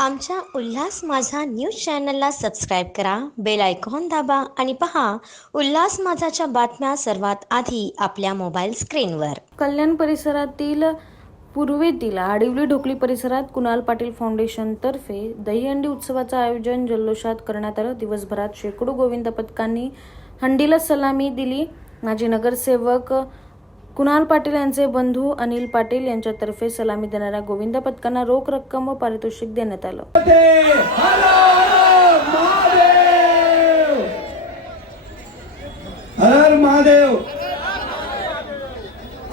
आमच्या उल्हास माझा न्यूज चॅनलला सबस्क्राईब करा, बेल आयकॉन दाबा आणि पहा उल्हास माझाच्या बातम्या सर्वात आधी आपल्या मोबाईल स्क्रीनवर. कल्याण परिसरातील पूर्वेतील आडिवली ढोकली परिसरात कुणाल पाटील फाउंडेशन तर्फे दहीहंडी उत्सवाचं आयोजन जल्लोषात करण्यात आलं. दिवसभरात शेकडो गोविंद पथकांनी हंडीला सलामी दिली. माजी नगरसेवक कुणाल पाटील यांचे बंधू अनिल पाटील यांच्यातर्फे सलामी देणाऱ्या गोविंद पथकांना रोख रक्कम व पारितोषिक देण्यात आलं. हर हर महादेव.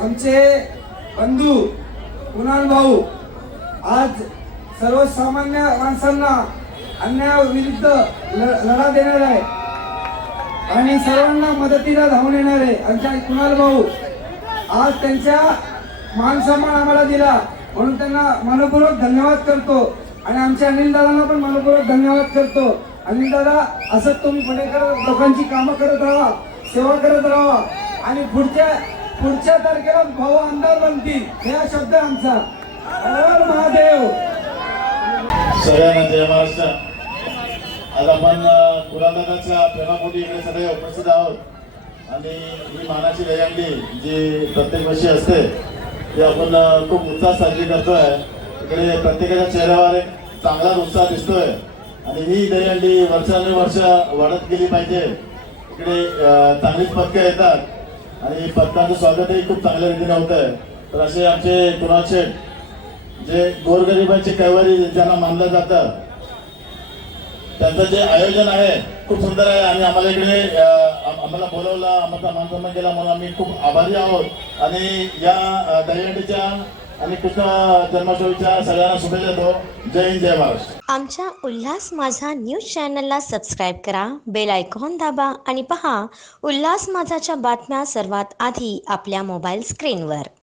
आमचे बंधू कुणाल भाऊ आज सर्वसामान्य माणसांना अन्यायाविरुद्ध लढा देणार आहे आणि सर्वांना मदतीला धावून येणार आहे. आमच्या कुणाल भाऊ आज त्यांच्या मान सन्मान आम्हाला दिला म्हणून त्यांना मनपूर्वक धन्यवाद करतो आणि आमच्या अनिल दादांना पण मनपूर्वक धन्यवाद करतो. अनिल दादा, असंच तुम्ही पुणेकर लोकांची कामं करत राहा, सेवा करत राहा आणि पुढच्या तारखेला भाऊ आमदार बनतील, हा शब्द आमचा. हर महादेव. सगळ्यांना जय महाराष्ट्र. आज आपण कुणालदादाच्या प्रेमापोटी इकडे सगळे उपस्थित आहोत आणि ही मानाची दहीहंडी जी प्रत्येक वर्षी असते ती आपण खूप उत्साह साजरी करतोय. इकडे प्रत्येकाच्या चेहऱ्यावर एक चांगला उत्साह दिसतोय आणि ही दहीहंडी वर्षानुवर्ष वाढत गेली पाहिजे. इकडे चांगलीच पथकं येतात आणि पथकांचं स्वागतही खूप चांगल्या रीतीने होत आहे. तर असे आमचे कुणाल शेठ जे गोरगरिबांचे कैवारी ज्यांना मानलं जातं त्यांचं जे आयोजन आहे खूप सुंदर आहे आणि आम्हाला इकडे आम्हाला बोलवलं, आम्हाला मानसन्मान केला म्हणून आम्ही खूप आभारी आहोत आणि या दहीहंडीच्या आणि कृष्ण जन्माष्टमीच्या सगळ्यांना शुभेच्छा देतो. जय हिंद, जय महाराष्ट्र. आमच्या उल्हास माझा न्यूज चॅनलला सबस्क्राईब करा, बेल आयकॉन दाबा आणि पहा उल्हास माझाच्या बातम्या सर्वात आधी आपल्या मोबाईल स्क्रीनवर.